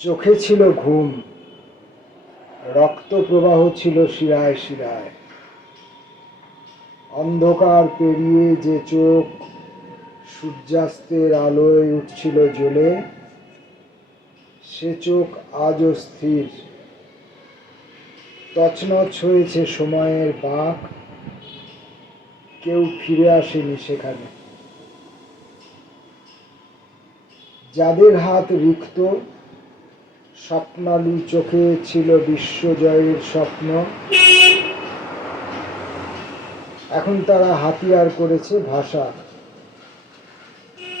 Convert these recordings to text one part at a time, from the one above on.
চোখে ছিল ঘুম রক্ত প্রবাহ ছিল শিরায় শিরায়। অন্ধকার পেরিয়ে যে চোখ সূর্যাস্তের আলোয় উঠছিল জ্বলে, সে চোখ আজও স্থির। তছনছ হয়েছে সময়ের বাঁক, কেউ ফিরে আসেনি সেখানে। যাদের হাত রিক্ত স্বপ্নালী চোখে ছিল বিশ্বজয়ের স্বপ্ন। এখন তারা হাতিয়ার করেছে ভাষা।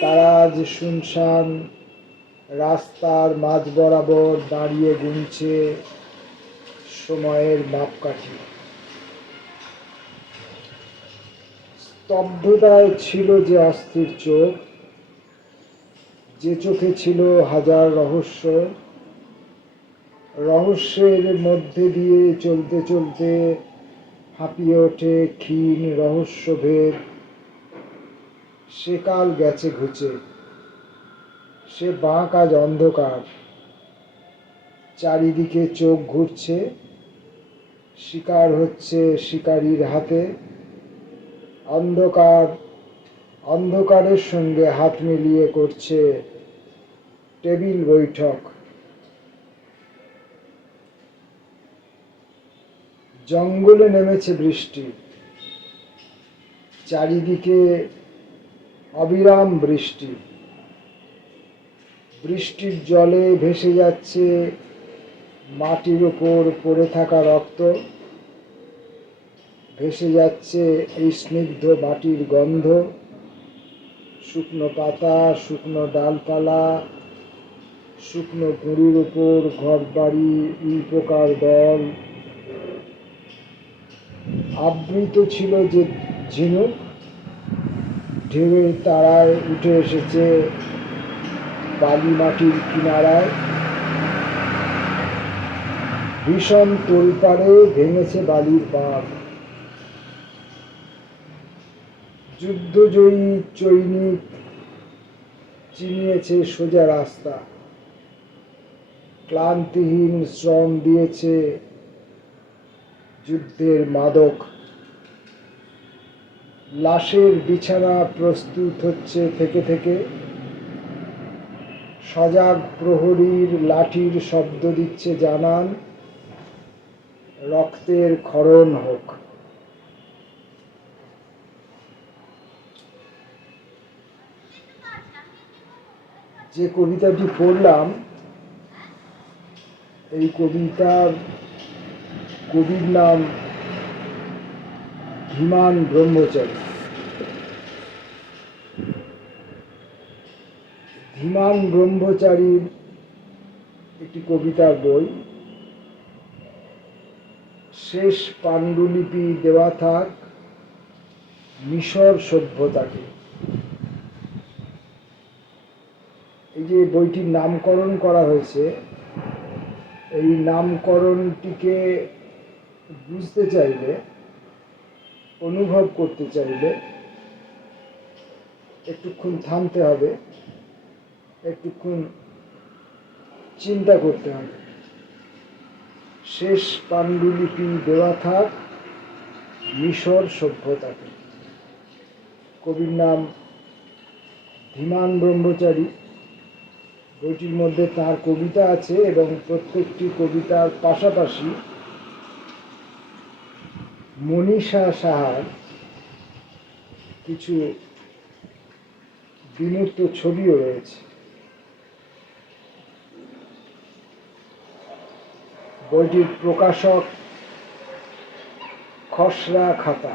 তারা আজ শুনশান, রাস্তার মাঝ বরাবর দাঁড়িয়ে গুনছে সময়ের মাপকাঠি। স্তব্ধতায় ছিল যে অস্থির চোখ, যে চোখে ছিল হাজার রহস্য। রহস্যের মধ্যে দিয়ে চলতে চলতে হাঁপিয়ে ওঠে ক্ষীণ রহস্যভেদ। সে কাল গেছে ঘুচে। সে বাঁক আজ অন্ধকার। চারিদিকে চোখ ঘুরছে। শিকার হচ্ছে শিকারীর হাতে। অন্ধকার, অন্ধকারের সঙ্গে হাত মিলিয়ে করছে টেবিল বৈঠক। জঙ্গলে নেমেছে বৃষ্টি। চারিদিকে অবিরাম বৃষ্টি। বৃষ্টির জলে ভেসে যাচ্ছে মাটির ওপর পড়ে থাকা রক্ত। ভেসে যাচ্ছে এই স্নিগ্ধ মাটির গন্ধ। শুকনো পাতা, শুকনো ডালপালা, শুকনো গুঁড়ির উপর ঘর বাড়ি পোকার দল। আবৃত ছিল যে ঝিনুক। ঢেউয়ের তারায় উঠে এসেছে বালি মাটির কিনারায়। ভীষণ তোলপাড়ে ভেঙেছে বালির বাঁধ। যুদ্ধজয়ী চৈনিক চিনিয়েছে সোজা রাস্তা। ক্লান্তিহীন শ্রম দিয়েছে যুদ্ধের মাদক। লাশের বিছানা প্রস্তুত হচ্ছে থেকে থেকে। সজাগ প্রহরীর লাঠির শব্দ দিচ্ছে জানান। রক্তের ক্ষরণ হোক। যে কবিতাটি পড়লাম, এই কবিতার কবির নাম ধীমান ব্রহ্মচারী। ধীমান ব্রহ্মচারীর একটি কবিতার বই, শেষ পাণ্ডুলিপি দেওয়া থাক, মিশর সভ্যতাকে। এই যে বইটির নামকরণ করা হয়েছে, এই নামকরণটিকে বুঝতে চাইলে, অনুভব করতে চাইলে, একটুক্ষণ থামতে হবে, একটুক্ষণ চিন্তা করতে হবে। শেষ পাণ্ডুলিপি দেওয়া থাক মিশর সভ্যতাকে। কবির নাম ধীমান ব্রহ্মচারী। বইটির মধ্যে তার কবিতা আছে এবং প্রত্যেকটি কবিতার পাশাপাশি মনীষা সাহার কিছু বিমূর্ত ছবিও রয়েছে। বইটির প্রকাশক খসড়া খাতা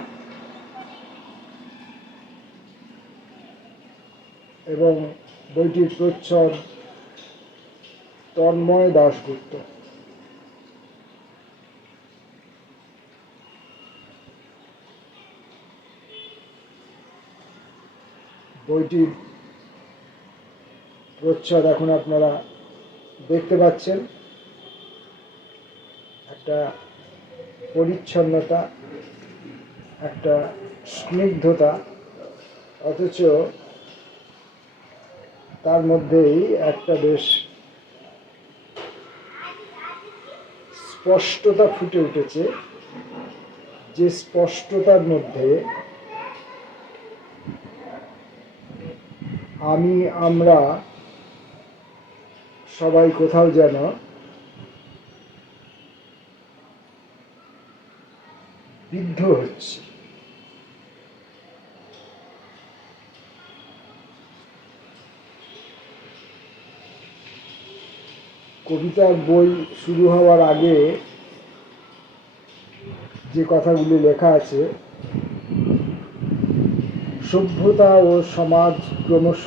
এবং বইটির প্রচ্ছদ তন্ময় দাশগুপ্ত। বইটির প্রচ্ছদ এখন আপনারা দেখতে পাচ্ছেন। একটা পরিচ্ছন্নতা, একটা স্নিগ্ধতা, অথচ তার মধ্যেই একটা বেশ স্পষ্টতা ফুটে উঠেছে। যে স্পষ্টতার মধ্যে আমি, আমরা সবাই কোথাও যেন বিদ্ধ হচ্ছে। কবিতার বই শুরু হওয়ার আগে যে কথাগুলি লেখা আছে সভ্যতা ও সমাজ ক্রমশ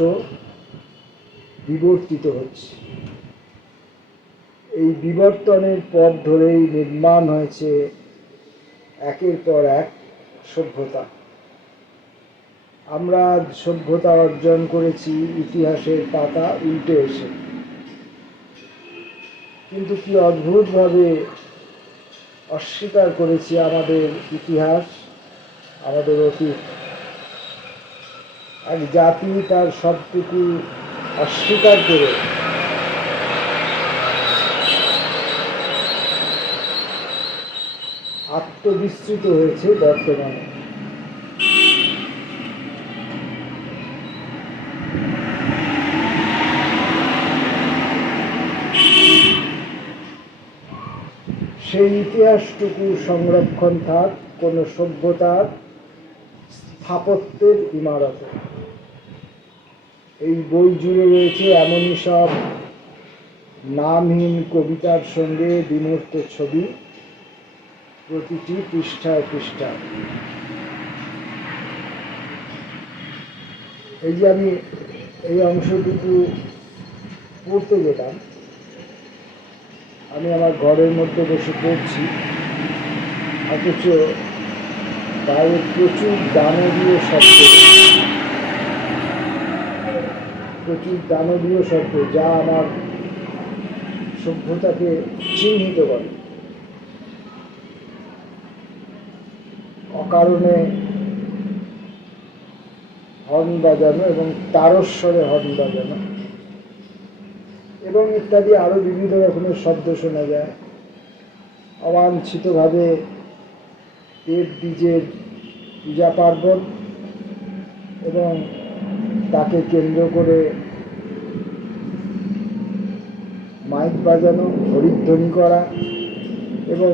বিবর্তিত হচ্ছে। এই বিবর্তনের পথ ধরেই নির্মাণ হয়েছে একের পর এক সভ্যতা। আমরা সভ্যতা অর্জন করেছি, ইতিহাসের পাতা উল্টে এসে। কিন্তু কি অদ্ভুতভাবে অস্বীকার করেছি আমাদের ইতিহাস, আমাদের অতীত। এক জাতি তার সবটুকু অস্বীকার করে। আত্মবিস্তৃত হয়েছে বর্তমানে। সেই ইতিহাসটুকু সংরক্ষণ থাক কোনো সভ্যতার স্থাপত্যের ইমারতে। এই বই জুড়ে রয়েছে এমনই সব নামহীন কবিতার সঙ্গে বিমূর্ত ছবি। প্রতিটি পৃষ্ঠায় পৃষ্ঠায় এই যে আমি এই অংশটুকু পড়তে গেলাম, আমি আমার ঘরের মধ্যে বসে পড়ছি, অথচ বাইরে প্রচুর দানবীয় শব্দ। প্রচুর দানবীয় শব্দ যা আমার সভ্যতাকে চিহ্নিত করে। অকারণে হর্ন বাজানো এবং তারস্বরে হর্ন বাজানো এবং ইত্যাদি আরও বিভিন্ন রকমের শব্দ শোনা যায়। অবাঞ্ছিতভাবে দেব বীজের পূজা পার্বণ এবং তাকে কেন্দ্র করে মাইক বাজানো, হরিধ্বনি করা এবং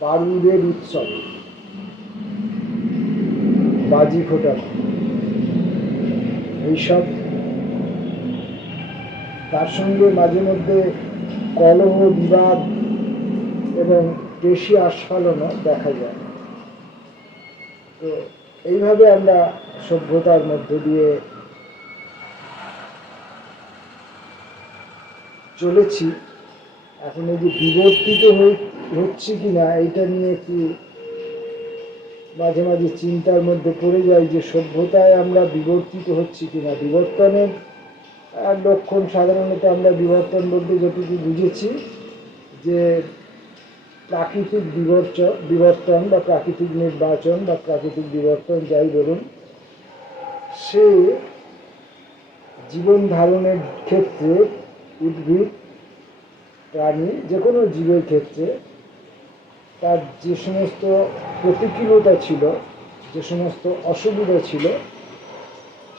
বারুদের উৎসব, বাজি ফোটানো, এইসব। তার সঙ্গে মাঝে মধ্যে কলহ, বিবাদ এবং বেশি আস্ফালনও দেখা যায়। তো এইভাবে আমরা সভ্যতার মধ্য দিয়ে চলেছি। এখন এই যে বিবর্তিত হচ্ছে কিনা এইটা নিয়ে একটু মাঝে মাঝে চিন্তার মধ্যে পড়ে যাই যে সভ্যতায় আমরা বিবর্তিত হচ্ছি কিনা। বিবর্তনের আহ, লক্ষণ সাধারণত আমরা বিবর্তন বলতে যেটুকু বুঝেছি যে প্রাকৃতিক বিবর্চ বিবর্তন বা প্রাকৃতিক নির্বাচন বা প্রাকৃতিক বিবর্তন যাই বলুন সে জীবন ধারণের ক্ষেত্রে উদ্ভিদ, প্রাণী যে কোনো জীবের ক্ষেত্রে তার যে সমস্ত প্রতিকূলতা ছিল, যে সমস্ত অসুবিধা ছিল,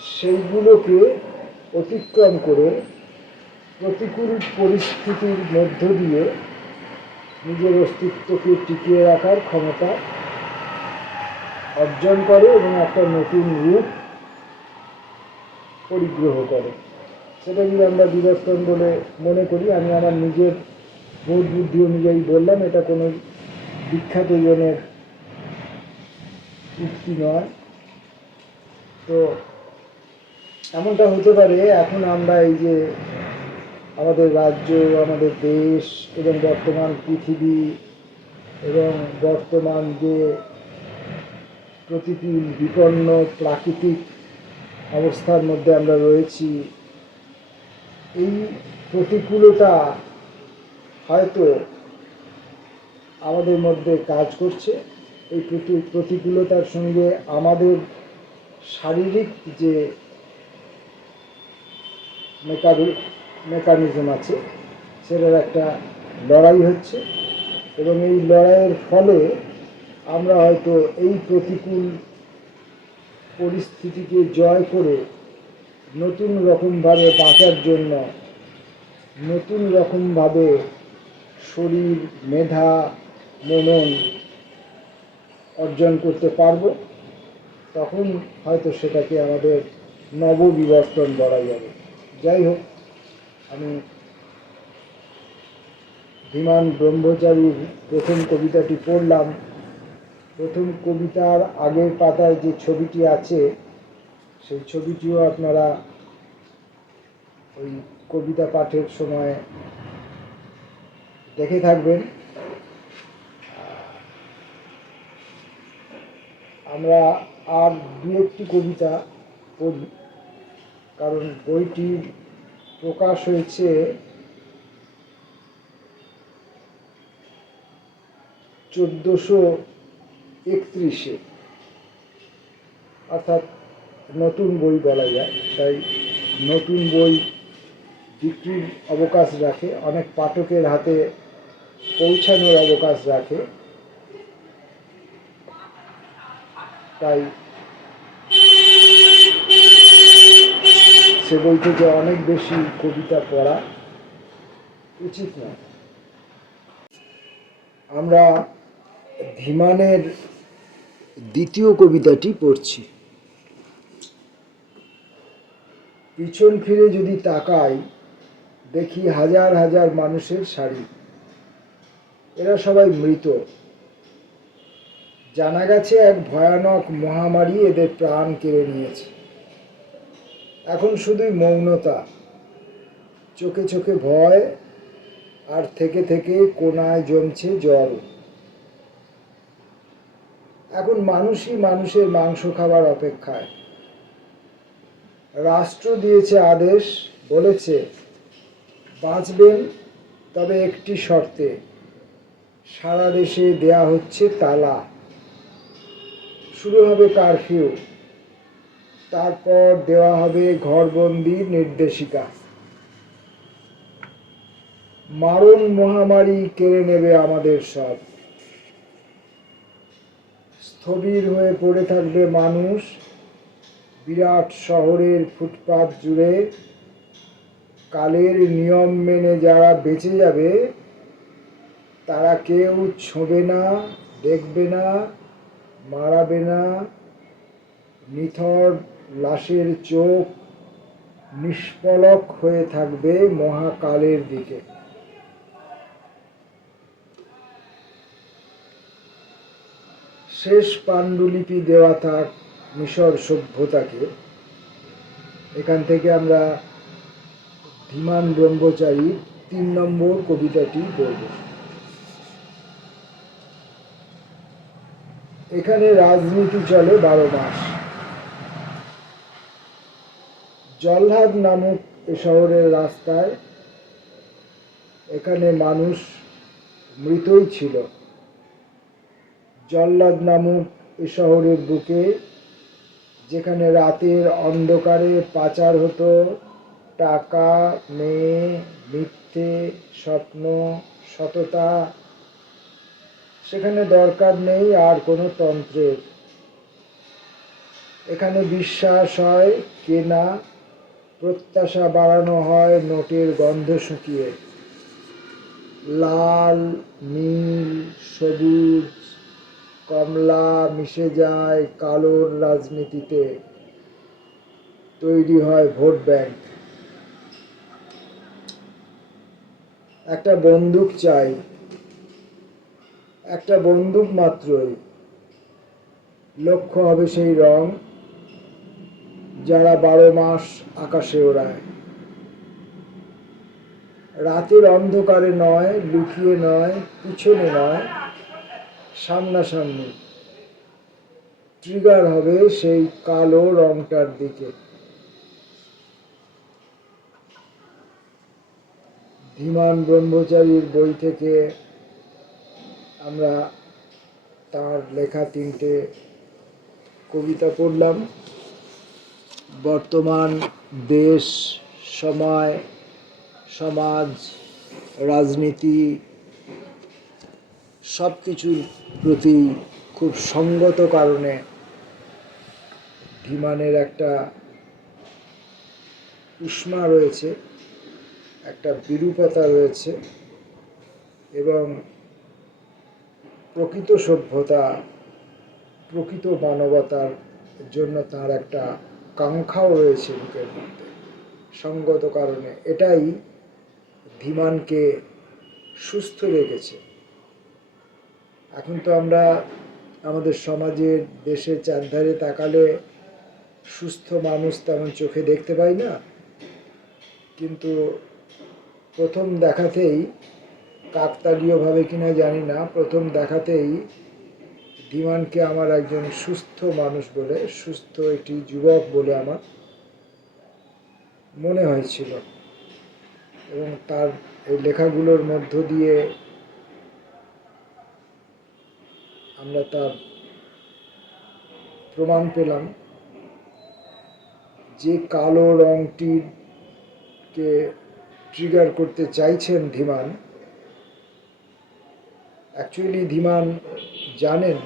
সেইগুলোকে অতিক্রম করে প্রতিকূল পরিস্থিতির মধ্য দিয়ে নিজের অস্তিত্বকে টিকিয়ে রাখার ক্ষমতা অর্জন করে এবং একটা নতুন রূপ পরিগ্রহ করে। সেটা যদি আমরা বিবর্তন বলে মনে করি, আমি আমার নিজের বোধ বুদ্ধি অনুযায়ী বললাম, এটা কোনো বিখ্যাত জনের উক্তি নয়। তো এমনটা হতে পারে, এখন আমরা এই যে আমাদের রাজ্য, আমাদের দেশ এবং বর্তমান পৃথিবী এবং বর্তমান যে প্রতিকূল বিপন্ন প্রাকৃতিক অবস্থার মধ্যে আমরা রয়েছি এই প্রতিকূলতা হয়তো আমাদের মধ্যে কাজ করছে। এই প্রতি- প্রতিকূলতার সঙ্গে আমাদের শারীরিক যে মেকানি মেকানিজম আছে, সেটার একটা লড়াই হচ্ছে এবং এই লড়াইয়ের ফলে আমরা হয়তো এই প্রতিকূল পরিস্থিতিকে জয় করে নতুন রকমভাবে বাঁচার জন্য, নতুন রকমভাবে শরীর, মেধা, মনন অর্জন করতে পারব, তখন হয়তো সেটাকে আমাদের নববিবর্তন বলা যাবে। যাই হোক, আমি বিমান ব্রহ্মচারীর প্রথম কবিতাটি পড়লাম। প্রথম কবিতার আগের পাতায় যে ছবিটি আছে সেই ছবিটিও আপনারা ওই কবিতা পাঠের সময় দেখে থাকবেন। আমরা আর দু একটি কবিতা পড়ি, কারণ বইটি প্রকাশ হয়েছে চোদ্দোশো একত্রিশে। অর্থাৎ নতুন বই বলা যায়, তাই নতুন বই বিক্রির অবকাশ রাখে, অনেক পাঠকের হাতে পৌঁছানোর অবকাশ রাখে। তাই সে বই থেকে অনেক বেশি কবিতা পড়া উচিত নয়। আমরা ধীমানের দ্বিতীয় কবিতাটি পড়ছি। পিছন ফিরে যদি তাকাই, দেখি হাজার হাজার মানুষের শাড়ি। এরা সবাই মৃত। জানা গেছে এক ভয়ানক মহামারী এদের প্রাণ কেড়ে নিয়েছে। এখন শুধুই মৌনতা। চোখে চোখে ভয় আর থেকে থেকে কোনায় জমছে জল এখন মানুষই মানুষের মাংস খাবার অপেক্ষায়। রাষ্ট্র দিয়েছে আদেশ, বলেছে, বাঁচবেন, তবে একটি শর্তে, সারা দেশে দেয়া হচ্ছে তালা। শুরু হবে কারফিউ, তারপর দেওয়া হবে ঘরবন্দি নির্দেশিকা। মারণ মহামারী কেড়ে নেবে আমাদের সব। স্থবির হয়ে পড়ে থাকবে মানুষ বিরাট শহরের ফুটপাত জুড়ে কালের নিয়ম মেনে যারা বেঁচে যাবে, তারা কেউ ছোঁবে না, দেখবে না, মারাবে না। নিথর লাশের চোখ নিষ্পলক হয়ে থাকবে মহাকালের দিকে। শেষ পাণ্ডুলিপি দেওয়া থাক। মিশর সভ্যতাকে, এখান থেকে আমরা ধীমান ব্রহ্মচারী তিন নম্বর কবিতাটি পড়ব। এখানে রাজনীতি চলে বারো মাস। জল্লাদ নামক এ শহরের রাস্তায় এখানে মানুষ মৃতই ছিল। জল্লাদ নামক এ শহরের বুকে যেখানে রাতের অন্ধকারে পাচার হতো, টাকা, মেয়ে, মিথ্যে, স্বপ্ন, সততা। সেখানে দরকার নেই আর কোনো তন্ত্রের। এখানে বিশ্বাস হয় কেনা, প্রত্যাশা বাড়ানো হয় নোটের গন্ধ শুকিয়ে। লাল, নীল, সবুজ কমলা মিশে যায় কালোর রাজনীতিতে। তৈরি হয় ভোট ব্যাংক। একটা বন্দুক চাই। একটা বন্দুক মাত্রই। লক্ষ্য হবে সেই রং যারা বারো মাস আকাশে ওড়ায়। রাতের অন্ধকারে নয়, লুকিয়ে নয়, পিছনে নয় সামনাসামনি। ট্রিগার হবে সেই কালো রংটার দিকে। ধীমান ব্রহ্মচারীর বই থেকে আমরা তার লেখা তিনটে কবিতা পড়লাম। বর্তমান, দেশ, সময়, সমাজ, রাজনীতি সব কিছুর প্রতি খুব সঙ্গত কারণে ধীমানের একটা উষ্মা রয়েছে, একটা বিরূপতা রয়েছে এবং প্রকৃত সভ্যতা, প্রকৃত মানবতার জন্য তার একটা কাঙ্ক্ষাও রয়েছে বুকের মধ্যে। সঙ্গত কারণে এটাই ধীমানকে সুস্থ রেখেছে। এখন তো আমরা আমাদের সমাজের দেশের চারধারে তাকালে সুস্থ মানুষ তেমন চোখে দেখতে পাই না। কিন্তু প্রথম দেখাতেই কাকতালীয়ভাবে কিনা জানি না, প্রথম দেখাতেই ধীমানকে আমার একজন সুস্থ মানুষ বলে, সুস্থ একটি যুবক বলে আমার মনে হয়েছিল। এবং তার এই লেখাগুলোর মধ্য দিয়ে আমরা তার প্রমাণ পেলাম যে কালো রংটির কে ট্রিগার করতে চাইছেন ধীমান। অ্যাকচুয়ালি ধীমান জানেন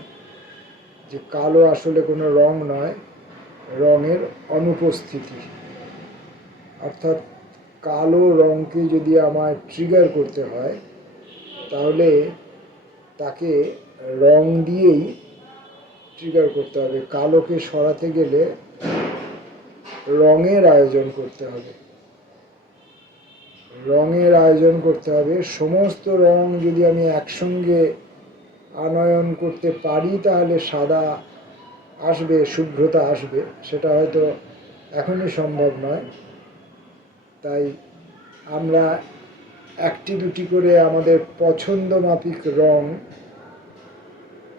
যে কালো আসলে কোনো রং নয়, রঙের অনুপস্থিতি। অর্থাৎ কালো রঙকে যদি আমায় ট্রিগার করতে হয়, তাহলে তাকে রং দিয়েই ট্রিগার করতে হবে। কালোকে সরাতে গেলে রঙের আয়োজন করতে হবে। রঙের আয়োজন করতে হবে। সমস্ত রং যদি আমি একসঙ্গে আনয়ন করতে পারি, তাহলে সাদা আসবে, শুভ্রতা আসবে। সেটা হয়তো এখনই সম্ভব নয়। তাই আমরা একটি দুটি করে আমাদের পছন্দ মাফিক রং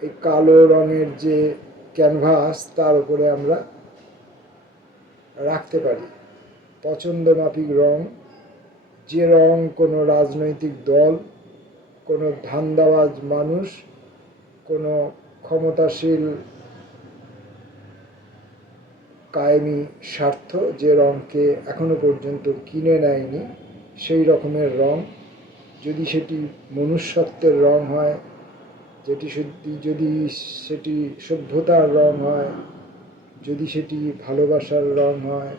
এই কালো রঙের যে ক্যানভাস তার উপরে আমরা রাখতে পারি। পছন্দ মাফিক রং, যে রং কোনো রাজনৈতিক দল, কোনো ধান্দাবাজ মানুষ, কোনো ক্ষমতাশীল কায়েমি স্বার্থ, যে রঙকে এখনও পর্যন্ত কিনে নেয়নি, সেই রকমের রং। যদি সেটি মনুষ্যত্বের রং হয় যেটি সত্যি, যদি সেটি সভ্যতার রং হয়, যদি সেটি ভালোবাসার রং হয়,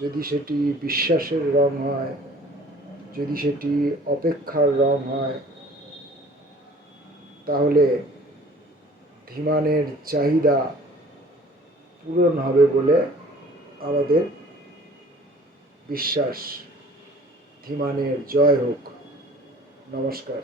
যদি সেটি বিশ্বাসের রং হয়, যদি সেটি অপেক্ষার রং হয়, তাহলে ধীমানের চাহিদা পূরণ হবে বলে আমাদের বিশ্বাস। ধীমানের জয় হোক। নমস্কার।